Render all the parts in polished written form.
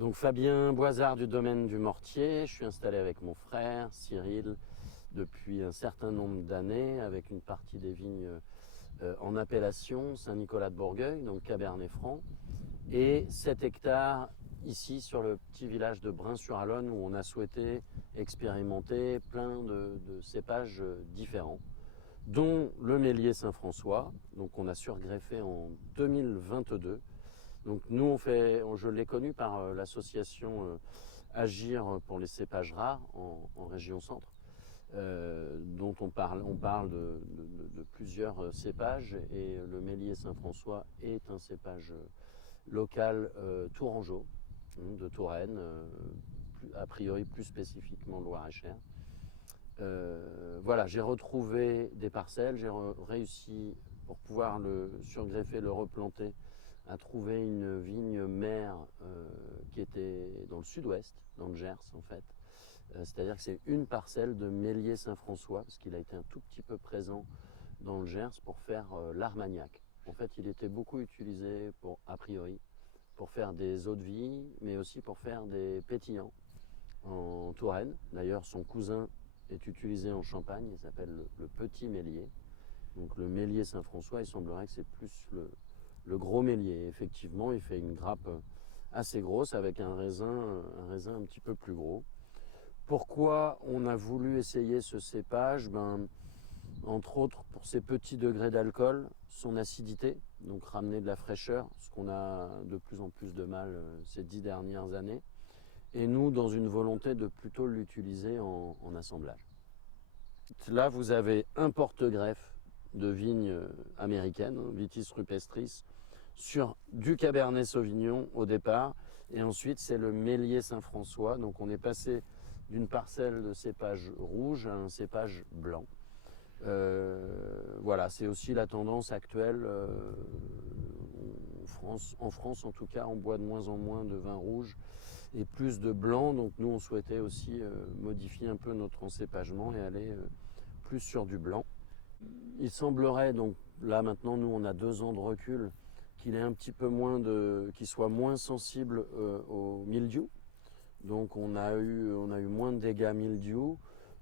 Donc Fabien Boisard du domaine du Mortier, je suis installé avec mon frère Cyril depuis un certain nombre d'années avec une partie des vignes en appellation Saint-Nicolas de Bourgueil, donc Cabernet Franc, et 7 hectares ici sur le petit village de Brain-sur-Alonne où on a souhaité expérimenter plein de cépages différents, dont le Mélier Saint-François, donc on a surgreffé en 2022. Donc nous je l'ai connu par l'association Agir pour les cépages rares en région centre, dont on parle de plusieurs cépages, et le Mélier Saint-François est un cépage local tourangeau, de Touraine, a priori plus spécifiquement Loir-et-Cher. Voilà, j'ai retrouvé des parcelles, j'ai réussi, pour pouvoir le surgreffer, le replanter, à trouver une vigne mère qui était dans le sud-ouest, dans le Gers en fait. C'est-à-dire que c'est une parcelle de Mélier Saint-François, parce qu'il a été un tout petit peu présent dans le Gers pour faire l'Armagnac. En fait, il était beaucoup utilisé, a priori, pour faire des eaux de vie, mais aussi pour faire des pétillants en Touraine. D'ailleurs, son cousin est utilisé en Champagne, il s'appelle le Petit Mélier. Donc le Mélier Saint-François, il semblerait que c'est plus le gros Mélier. Effectivement, il fait une grappe assez grosse avec un raisin un petit peu plus gros. Pourquoi on a voulu essayer ce cépage? Entre autres pour ses petits degrés d'alcool, son acidité, donc ramener de la fraîcheur, ce qu'on a de plus en plus de mal ces 10 dernières années. Et nous, dans une volonté de plutôt l'utiliser en assemblage. Là, vous avez un porte-greffe de vignes américaines, Vitis rupestris, sur du Cabernet Sauvignon au départ, et ensuite c'est le Mélier Saint-François. Donc on est passé d'une parcelle de cépage rouge à un cépage blanc. Voilà, c'est aussi la tendance actuelle en France en tout cas, on boit de moins en moins de vin rouge et plus de blanc. Donc nous on souhaitait aussi modifier un peu notre encépagement et aller plus sur du blanc. Il semblerait, donc là maintenant nous on a 2 ans de recul, qu'il qu'il soit moins sensible au mildiou. Donc on a eu moins de dégâts mildiou.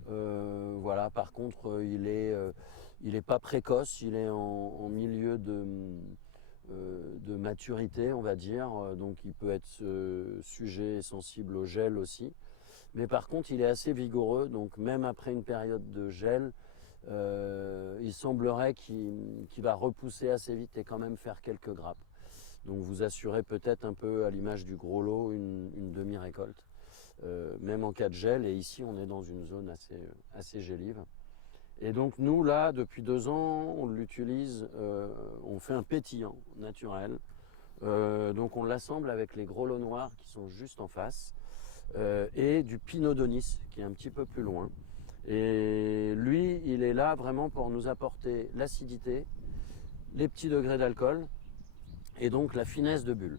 Voilà, par contre il est pas précoce, il est en milieu de maturité, on va dire, donc il peut être sujet et sensible au gel aussi. Mais par contre il est assez vigoureux, donc même après une période de gel, il semblerait qu'il va repousser assez vite et quand même faire quelques grappes. Donc vous assurez peut-être un peu à l'image du gros lot une demi-récolte. Même en cas de gel, et ici on est dans une zone assez gélive. Et donc nous là, depuis 2 ans, on l'utilise, on fait un pétillant naturel. Donc on l'assemble avec les gros lots noirs qui sont juste en face, et du Pinot Donis qui est un petit peu plus loin. Et lui, il est là vraiment pour nous apporter l'acidité, les petits degrés d'alcool, et donc la finesse de bulle.